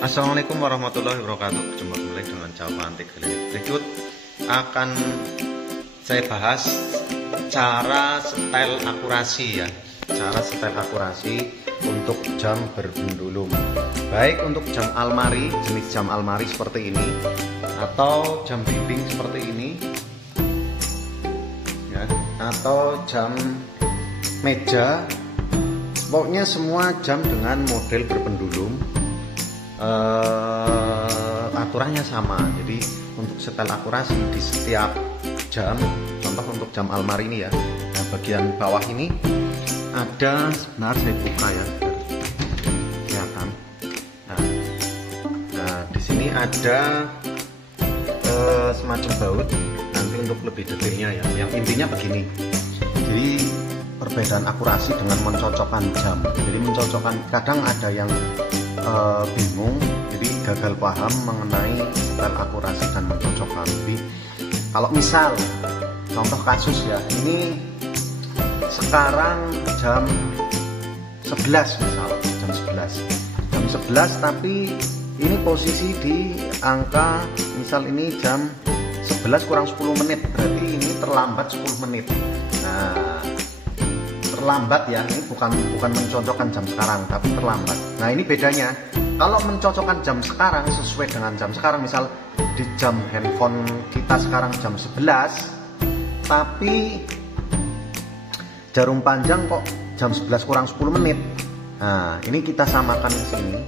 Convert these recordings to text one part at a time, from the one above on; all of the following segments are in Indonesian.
Assalamualaikum warahmatullahi wabarakatuh. Jumpa kembali dengan jawaban antik berikut akan saya bahas cara setel akurasi ya. Cara setel akurasi untuk jam berpendulum. Baik untuk jam almari, jenis jam almari seperti ini, atau jam dinding seperti ini ya, atau jam meja. Pokoknya semua jam dengan model berpendulum. Aturannya sama. Jadi untuk setel akurasi di setiap jam, contoh untuk jam almari ini ya, nah, bagian bawah ini ada, sebentar saya buka ya, kelihatan. Nah, di sini ada semacam baut. Nanti untuk lebih detailnya ya, yang intinya begini. Jadi perbedaan akurasi dengan mencocokkan jam. Jadi mencocokkan, kadang ada yang bingung, jadi gagal paham mengenai setel akurasi dan mencocokkan. Jadi kalau misal contoh kasus ya, ini sekarang jam 11 misal, jam 11 tapi ini posisi di angka, misal ini jam 11 kurang 10 menit, berarti ini terlambat 10 menit. Nah, terlambat ya, ini bukan mencocokkan jam sekarang tapi terlambat. Nah, ini bedanya. Kalau mencocokkan jam sekarang sesuai dengan jam sekarang, misal di jam handphone kita sekarang jam 11 tapi jarum panjang kok jam 11 kurang 10 menit. Nah, ini kita samakan di sini.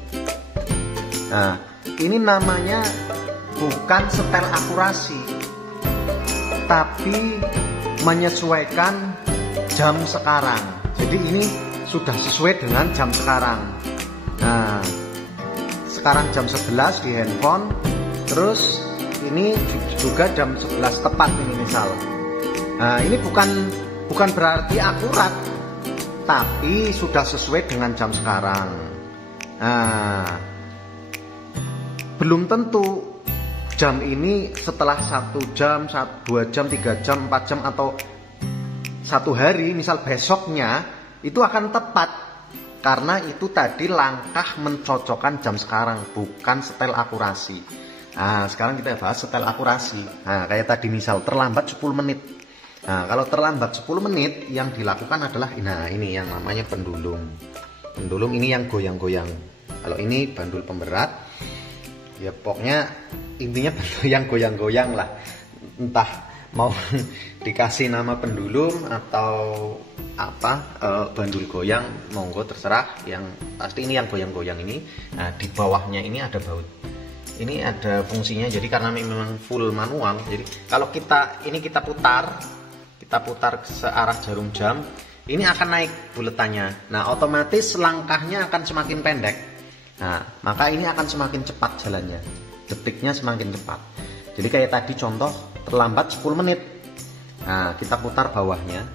Nah, ini namanya bukan setel akurasi tapi menyesuaikan jam sekarang. Jadi ini sudah sesuai dengan jam sekarang. Nah, sekarang jam 11 di handphone, terus ini juga jam 11 tepat ini misal. Nah, ini bukan berarti akurat, tapi sudah sesuai dengan jam sekarang. Nah, belum tentu jam ini setelah 1 jam, 2 jam, 3 jam, 4 jam atau 1 hari, misal besoknya itu akan tepat, karena itu tadi langkah mencocokkan jam sekarang, bukan setel akurasi. Nah, sekarang kita bahas setel akurasi. Nah, kayak tadi misal terlambat 10 menit. Nah, kalau terlambat 10 menit yang dilakukan adalah, nah ini yang namanya pendulum. Pendulum ini yang goyang-goyang. Kalau ini bandul pemberat, ya pokoknya intinya bandul yang goyang-goyang lah. Entah mau dikasih nama pendulum atau apa, bandul goyang, monggo terserah. Yang pasti ini yang goyang-goyang ini. Nah, di bawahnya ini ada baut. Ini ada fungsinya, jadi karena memang full manual, jadi kalau kita putar searah jarum jam, ini akan naik buletannya. Nah, otomatis langkahnya akan semakin pendek. Nah, maka ini akan semakin cepat jalannya, detiknya semakin cepat. Jadi kayak tadi contoh terlambat 10 menit. Nah, kita putar bawahnya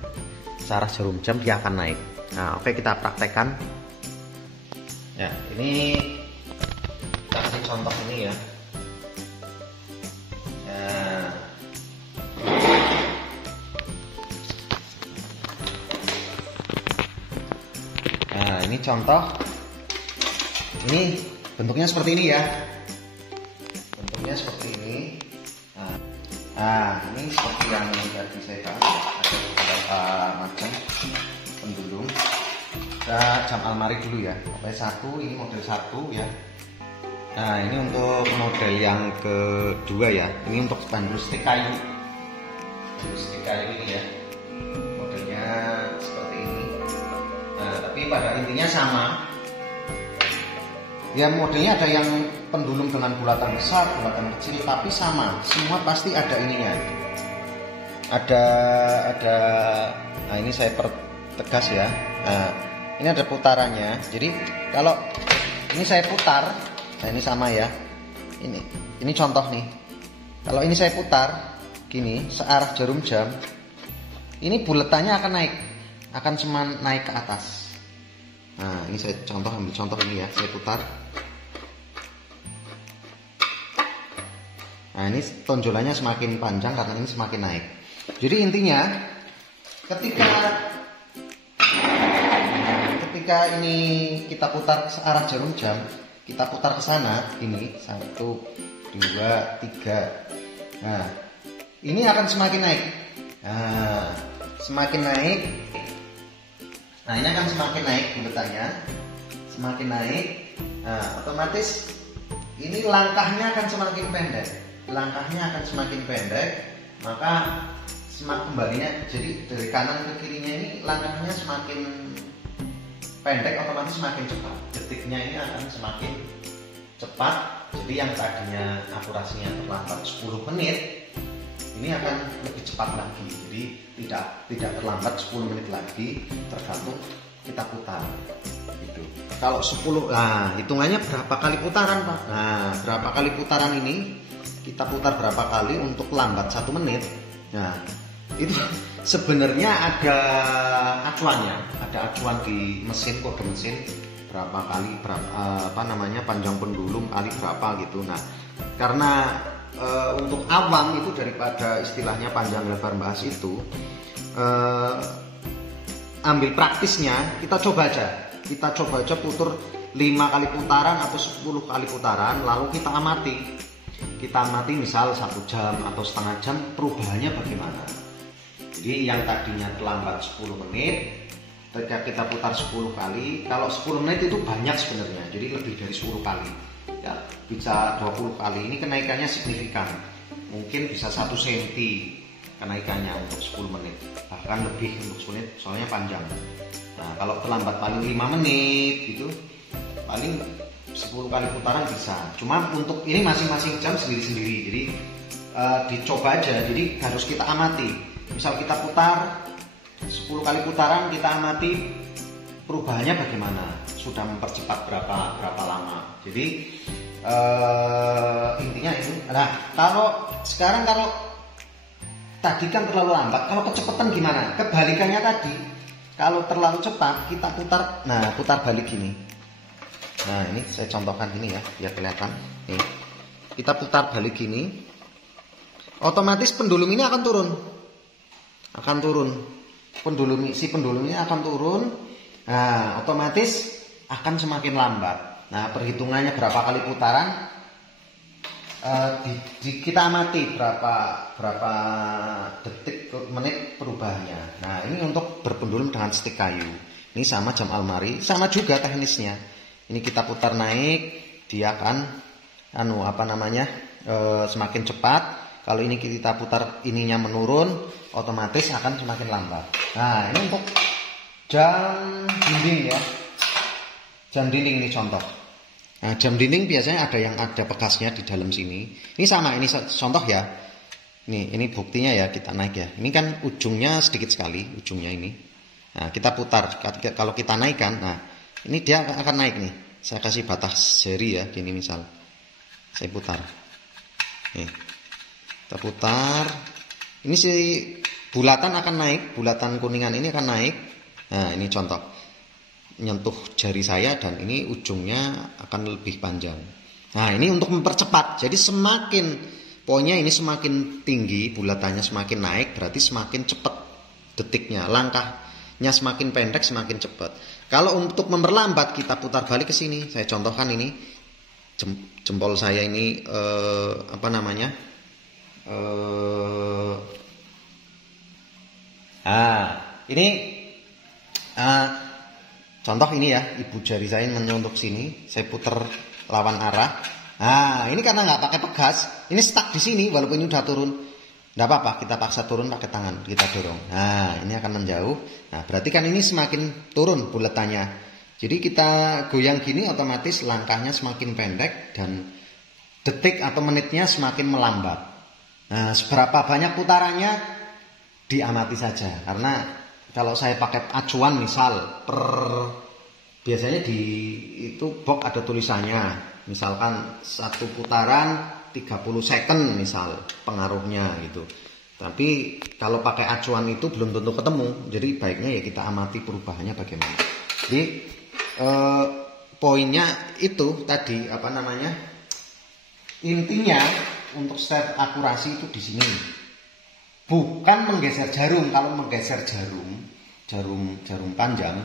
searah jarum jam, dia akan naik. Nah, oke, kita praktekkan. Ya, ini kita kasih contoh ini ya. Nah, ini contoh. Ini bentuknya seperti ini ya. Bentuknya seperti ini. Nah, ini seperti yang tadi saya bahas, ada beberapa macam pendulum. Kita jam almari dulu ya. Oke, ini model 1 ya. Nah, ini untuk model yang kedua ya. Ini untuk bandul stik kayu. Bandul stik kayu ini ya. Modelnya seperti ini. Nah, tapi pada intinya sama. Ya, modelnya ada yang pendulum dengan bulatan besar, bulatan kecil, tapi sama. Semua pasti ada ininya. Ada. Nah, ini saya pertegas ya. Nah, ini ada putarannya. Jadi kalau ini saya putar, nah ini sama ya. Ini contoh nih. Kalau ini saya putar gini searah jarum jam, ini buletannya akan naik ke atas. Nah, ini saya ambil contoh ini ya, saya putar. Nah, ini tonjolannya semakin panjang karena ini semakin naik. Jadi intinya ketika ini kita putar searah jarum jam, kita putar ke sana, ini 1, 2, 3. Nah, ini akan semakin naik. Nah, semakin naik. Nah, ini akan semakin naik bulatannya, semakin naik. Nah, otomatis ini langkahnya akan semakin pendek. Langkahnya akan semakin pendek, maka semakin kembalinya. Jadi dari kanan ke kirinya ini langkahnya semakin pendek, otomatis semakin cepat. Detiknya ini akan semakin cepat. Jadi yang tadinya akurasinya terlambat 10 menit, ini akan lebih cepat lagi. Jadi tidak terlambat 10 menit lagi, tergantung kita putar. Gitu. Kalau 10, nah hitungannya berapa kali putaran, Pak? Nah, berapa kali putaran ini kita putar berapa kali untuk lambat 1 menit. Nah, itu sebenarnya ada acuannya, ada acuan di mesin, kode mesin berapa kali, panjang pendulum kali berapa gitu. Nah, karena untuk awam itu daripada istilahnya panjang lebar bahas itu, ambil praktisnya, kita coba aja putar 5 kali putaran atau 10 kali putaran, lalu kita amati misal 1 jam atau setengah jam perubahannya bagaimana. Jadi yang tadinya terlambat 10 menit, ketika kita putar 10 kali, kalau 10 menit itu banyak sebenarnya, jadi lebih dari 10 kali ya, bisa 20 kali. Ini kenaikannya signifikan, mungkin bisa 1 cm kenaikannya untuk 10 menit, bahkan lebih untuk 10 menit soalnya panjang. Nah, kalau terlambat paling 5 menit gitu, paling 10 kali putaran bisa. Cuma untuk ini masing-masing jam sendiri-sendiri, jadi dicoba aja. Jadi harus kita amati, misal kita putar 10 kali putaran, kita amati perubahannya bagaimana, sudah mempercepat berapa lama. Jadi intinya itu. Nah, kalau tadi kan terlalu lambat, kalau kecepatan gimana? Kebalikannya tadi, kalau terlalu cepat kita putar balik gini. Nah, ini saya contohkan gini ya, biar kelihatan. Nih, kita putar balik gini, otomatis pendulum ini akan turun. Si pendulum ini akan turun. Nah, otomatis akan semakin lambat. Nah, perhitungannya berapa kali putaran, kita amati berapa detik menit perubahannya. Nah, ini untuk berpendulum dengan stik kayu. Ini sama jam almari, sama juga teknisnya. Ini kita putar naik, dia akan semakin cepat. Kalau ini kita putar ininya menurun, otomatis akan semakin lambat. Nah, ini untuk jam dinding ya. Jam dinding ini contoh. Nah, jam dinding biasanya ada bekasnya di dalam sini. Ini sama, ini contoh ya. Ini buktinya ya, kita naik ya. Ini kan ujungnya sedikit sekali, ujungnya ini. Nah, kita putar. Kalau kita naikkan, nah ini dia akan naik nih. Saya kasih batas jari ya, gini misal. Saya putar. Nih. Kita putar. Ini si bulatan akan naik, bulatan kuningan ini akan naik. Nah, ini contoh. Nyentuh jari saya dan ini ujungnya akan lebih panjang. Nah, ini untuk mempercepat. Jadi pokoknya ini semakin tinggi, bulatannya semakin naik, berarti semakin cepat detiknya. Langkahnya semakin pendek, semakin cepat. Kalau untuk memperlambat, kita putar balik ke sini. Saya contohkan ini. Jempol saya ini ini contoh ini ya, ibu jari saya menyentuh sini, saya putar lawan arah. Nah, ini karena nggak pakai pegas, ini stuck di sini walaupun ini udah turun. Nggak apa-apa, kita paksa turun pakai tangan, kita dorong. Nah, ini akan menjauh. Nah, berarti kan ini semakin turun bulatannya. Jadi kita goyang gini, otomatis langkahnya semakin pendek dan detik atau menitnya semakin melambat. Nah, seberapa banyak putarannya diamati saja, karena kalau saya pakai acuan misal biasanya di itu box ada tulisannya, misalkan 1 putaran 30 second misal pengaruhnya gitu. Tapi kalau pakai acuan itu belum tentu ketemu, jadi baiknya ya kita amati perubahannya bagaimana. Jadi poinnya itu tadi intinya untuk step akurasi itu di sini. Bukan menggeser jarum. Kalau menggeser jarum panjang,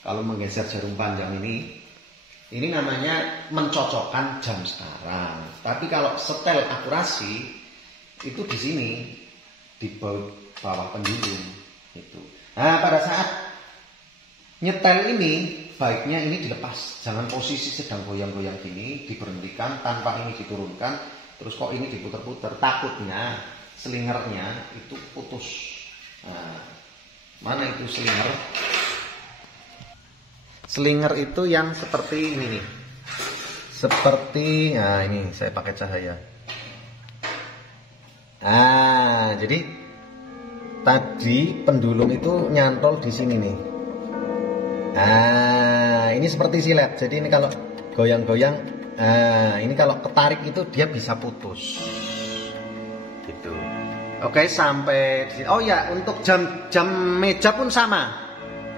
kalau menggeser jarum panjang ini Ini namanya mencocokkan jam sekarang. Tapi kalau setel akurasi itu di sini, di bawah pendulum itu. Nah, pada saat nyetel ini baiknya ini dilepas. Jangan posisi sedang goyang-goyang gini diberhentikan tanpa ini diturunkan. Terus kok ini diputer-puter, takutnya selingernya itu putus. Nah, mana itu slinger? Slinger itu yang seperti ini nih. Seperti, nah ini saya pakai cahaya. Ah, jadi tadi pendulum itu nyantol di sini nih. Ah, ini seperti silet. Jadi ini kalau goyang-goyang, ini kalau ketarik itu dia bisa putus. Gitu. Oke, sampai di sini. Oh ya, untuk jam meja pun sama.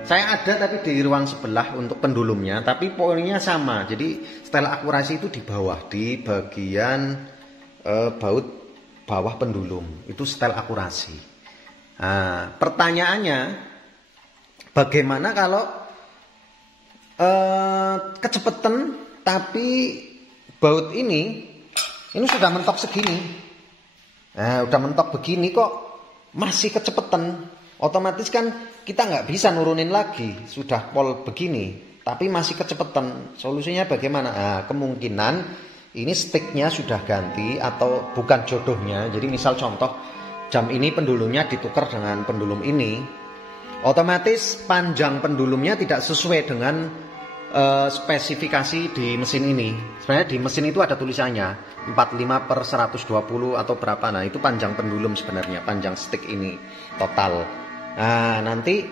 Saya ada tapi di ruang sebelah untuk pendulumnya, tapi poinnya sama. Jadi setel akurasi itu di bawah, di bagian baut bawah pendulum. Itu setel akurasi. Nah, pertanyaannya, bagaimana kalau kecepatan tapi baut ini sudah mentok segini. Nah, udah mentok begini kok masih kecepatan. Otomatis kan kita nggak bisa nurunin lagi, sudah pol begini, tapi masih kecepatan. Solusinya bagaimana? Nah, kemungkinan ini sticknya sudah ganti atau bukan jodohnya. Jadi misal contoh jam ini pendulumnya ditukar dengan pendulum ini, otomatis panjang pendulumnya tidak sesuai dengan spesifikasi di mesin ini. Sebenarnya di mesin itu ada tulisannya 45/120 atau berapa. Nah, itu panjang pendulum sebenarnya, panjang stick ini total. Nah, nanti